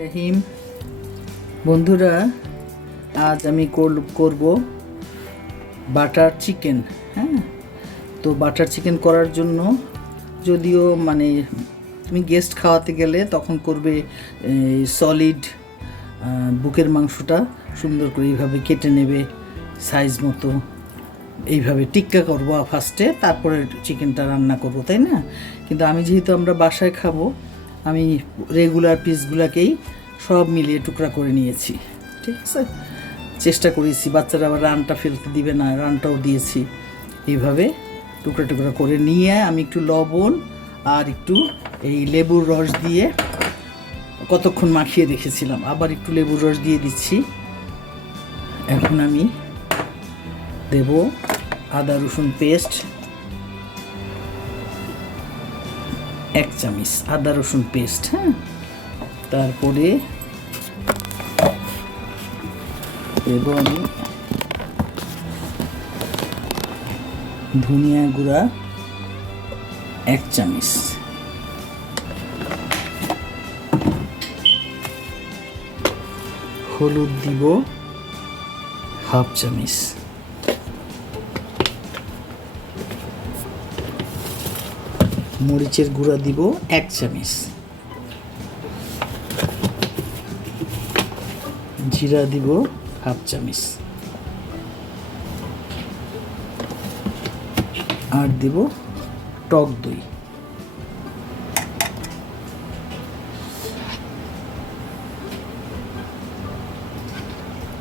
রহিম বন্ধুরা, আজ আমি করব বাটার চিকেন। হ্যাঁ, তো বাটার চিকেন করার জন্য যদিও তুমি গেস্ট খাওয়াতে গেলে তখন করবে সলিড বুকের মাংসটা সুন্দর করে এইভাবে কেটে নেবে সাইজ মতো, এইভাবে টিক্কা করবো ফার্স্টে, তারপরে চিকেনটা রান্না করব, তাই না? কিন্তু আমি যেহেতু আমরা বাসায় খাবো, আমি রেগুলার পিসগুলোকেই সব মিলিয়ে টুকরা করে নিয়েছি। ঠিক আছে, চেষ্টা করেছি বাচ্চারা আবার রানটা ফেলতে দিবে না, রানটাও দিয়েছি। এইভাবে টুকরা টুকরা করে নিয়ে আমি একটু লবণ আর একটু এই লেবুর রস দিয়ে কতক্ষণ মাখিয়ে রেখেছিলাম, আবার একটু লেবুর রস দিয়ে দিচ্ছি। এখন আমি দেব আদা রসুন পেস্ট 1 চামচ আদা রসুন পেস্ট। হ্যাঁ, তারপরে দেব আমি ধনিয়া গুঁড়া 1 চামচ, হলুদ দিব 1/2 চামচ, মরিচের গুঁড়া দিব 1 চামচ, জিরা দিব 1/2 চামচ, আর দিব টক দই।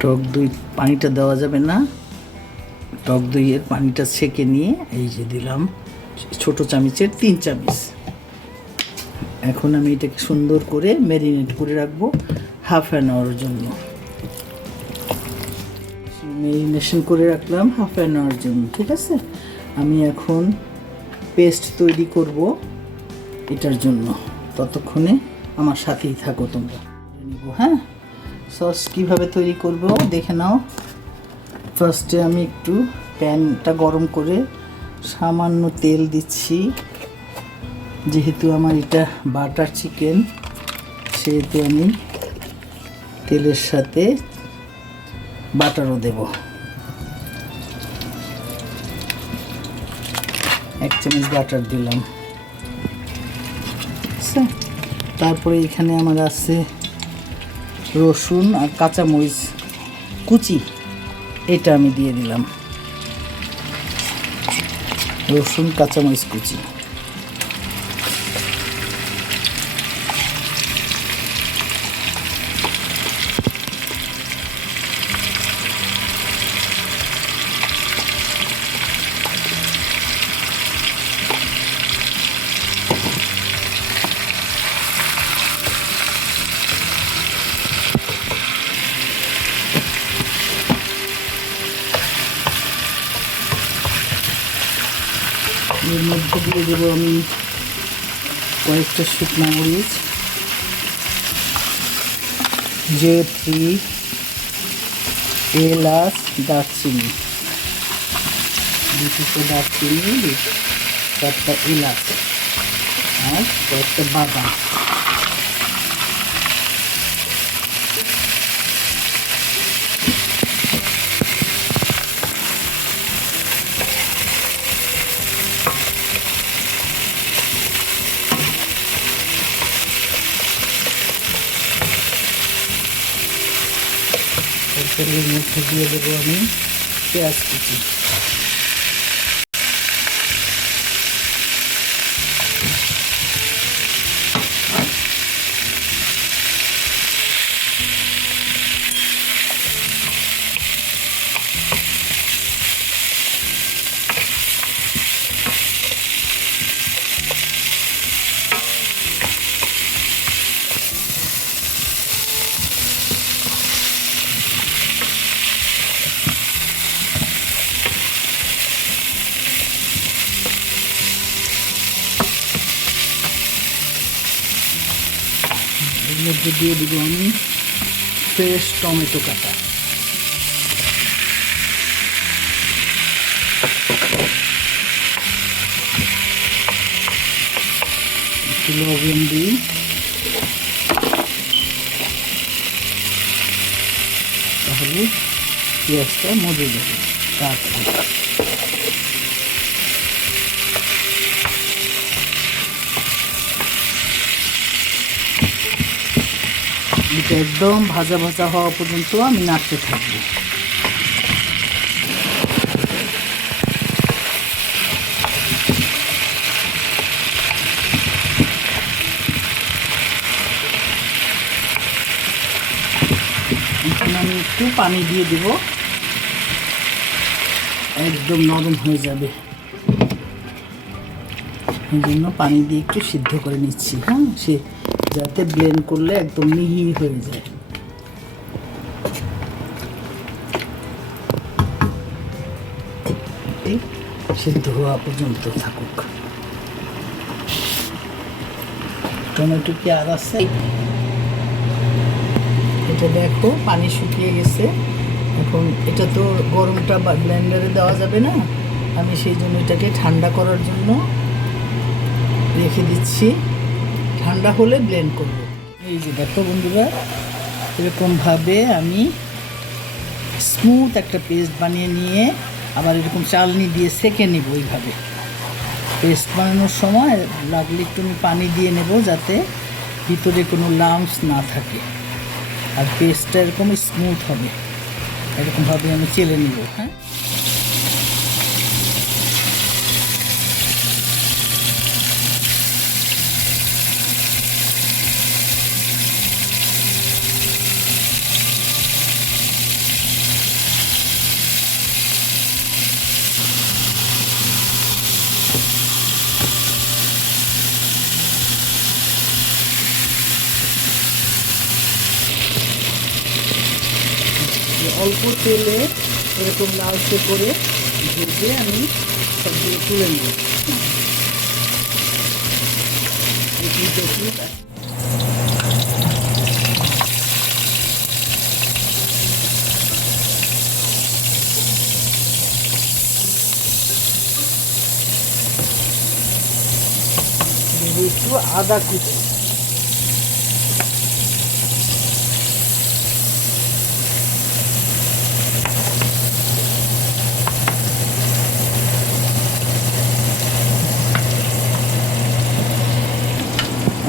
টক দই পানিটা দেওয়া যাবে না, টক দইয়ের পানিটা ছেঁকে নিয়ে এই যে দিলাম ছোট চামচের 3 চামচ। এখন আমি এটাকে সুন্দর করে ম্যারিনেট করে রাখবো 1/2 আওয়ারের জন্য। ম্যারিনেশন করে রাখলাম 1/2 আওয়ারের জন্য। ঠিক আছে, আমি এখন পেস্ট তৈরি করব এটার জন্য, ততক্ষণে আমার সাথেই থাকো তোমরা। হ্যাঁ, সস কীভাবে তৈরি করব দেখে নাও। ফার্স্টে আমি একটু প্যানটা গরম করে সামান্য তেল দিচ্ছি, যেহেতু আমার এটা বাটার চিকেন সেহেতু আমি তেলের সাথে বাটারও দেব। 1 চামচ বাটার দিলাম। তারপরে এখানে আমার আছে রসুন আর কাঁচামরিচ কুচি, এটা আমি দিয়ে দিলাম। রসুন কাঁচামরিচ কুচি, এর মধ্যে দিয়ে দেবো আমি কয়েকটা শুকনো মরিচ, জয়ত্রী, এলাচ, দারচিনি, 2 দারচিনি, 4টা এলাচ আর কয়েকটা বাদাম। এর মধ্যে দিয়ে দেবো আমি পেঁয়াজ কুচি। এর মধ্যে দিয়ে দেবো আমি ফ্রেশ টমেটো কাটা, একটু লবণ দিই, তাহলে পেঁয়াজটা মজে যাবে তাড়াতাড়ি। এটা একদম ভাজা ভাজা হওয়া পর্যন্ত আমি নাড়তে থাকবো। এখন আমি একটু পানি দিয়ে দেব, একদম নরম হয়ে যাবে, এই জন্য পানি দিয়ে একটু সিদ্ধ করে নিচ্ছি। হ্যাঁ, সে যাতে ব্লেন্ড করলে একদম মিহি হয়ে যায়। সিদ্ধ হওয়া পর্যন্ত থাকুক। টমেটো কি আর আছে? এটা দেখো পানি শুকিয়ে গেছে। এখন এটা তো গরমটা ব্লেন্ডারে দেওয়া যাবে না, আমি সেই জন্য এটাকে ঠান্ডা করার জন্য রেখে দিচ্ছি। ঠান্ডা হলে ব্লেন্ড করব। এই যে দেখো বন্ধুরা, এরকমভাবে আমি স্মুথ একটা পেস্ট বানিয়ে নিয়ে আবার এরকম চালনি দিয়ে সেঁকে নেব। এইভাবে পেস্ট বানানোর সময় লাগলে একটু আমি পানি দিয়ে নেব, যাতে ভিতরে কোনো লাম্পস না থাকে, আর পেস্টটা এরকম স্মুথ হবে। এরকমভাবে আমি চেলে নেব। হ্যাঁ, অল্প তেলে এরকম লালচে করে ভেজে আমি সবগুলো তুলে নেব। একটু আদা কুচি,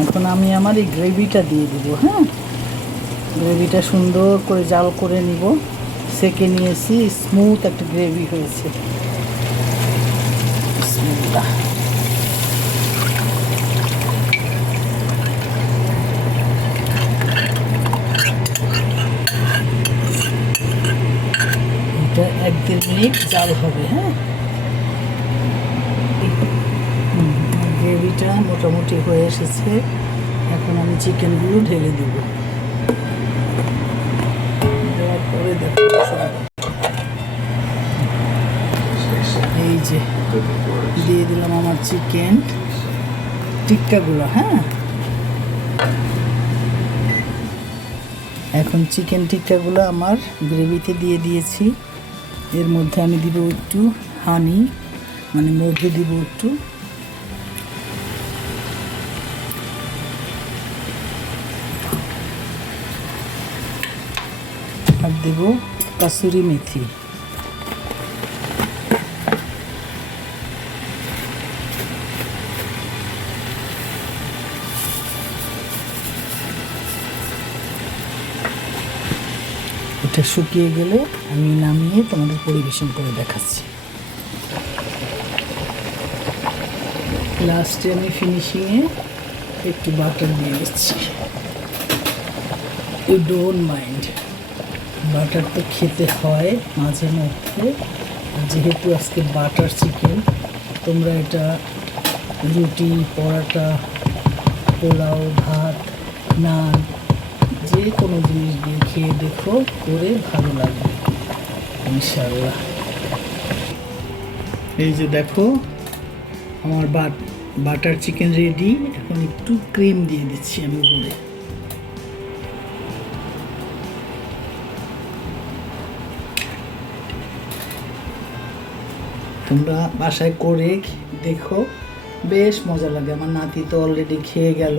এখন আমি আমার এই গ্রেভিটা দিয়ে দিব। হ্যাঁ, গ্রেভিটা সুন্দর করে জাল করে নিব। সেকে নিয়েছি, স্মুথ একটা গ্রেভি হয়েছে। বিসমিল্লাহ। এটা 1-1.5 মিনিট জাল হবে। হ্যাঁ, গ্রেভিটা মোটামুটি হয়ে এসেছে। এখন আমি চিকেনগুলো ঢেলে দেব। দেওয়ার পরে দেখো এই যে দিয়ে দিলাম আমার চিকেন টিক্কাগুলো। হ্যাঁ, এখন চিকেন টিক্কাগুলো আমার গ্রেভিতে দিয়ে দিয়েছি। এর মধ্যে আমি দিব একটু হানি, মানে মধু দিব একটু। আর দেব কাসুরি মেথি। এটা শুকিয়ে গেলে আমি নামিয়ে তোমাদের পরিবেশন করে দেখাচ্ছি। লাস্টে আমি ফিনিশিংয়ে একটু বাটার দিয়ে দিচ্ছি। ইউ ডোন্ট মাইন্ড, বাটার তো খেতে হয় মাঝে মধ্যে। যেহেতু আজকে বাটার চিকেন, তোমরা এটা রুটি, পরোটা, পোলাও, ভাত, নান, যে কোনো জিনিস দিয়ে খেয়ে দেখো, করে ভালো লাগবে ইনশাআল্লাহ। এই যে দেখো আমার বাটার চিকেন রেডি। এখন একটু ক্রিম দিয়ে দিচ্ছি আমি উপরে। তোমরা বাসায় করে দেখো, বেশ মজা লাগে। আমার নাতি তো অলরেডি খেয়ে গেল,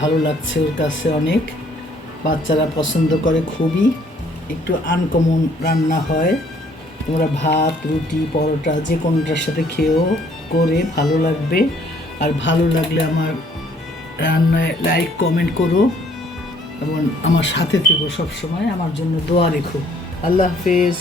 ভালো লাগছে ওর কাছে অনেক। বাচ্চারা পছন্দ করে খুবই। একটু আনকমন রান্না হয়। তোমরা ভাত, রুটি, পরোটা যে কোনোটার সাথে খেয়েও করে ভালো লাগবে। আর ভালো লাগলে আমার রান্নায় লাইক কমেন্ট করো এবং আমার সাথে থেকো, সবসময় আমার জন্য দোয়া রেখো। আল্লাহ হাফেজ।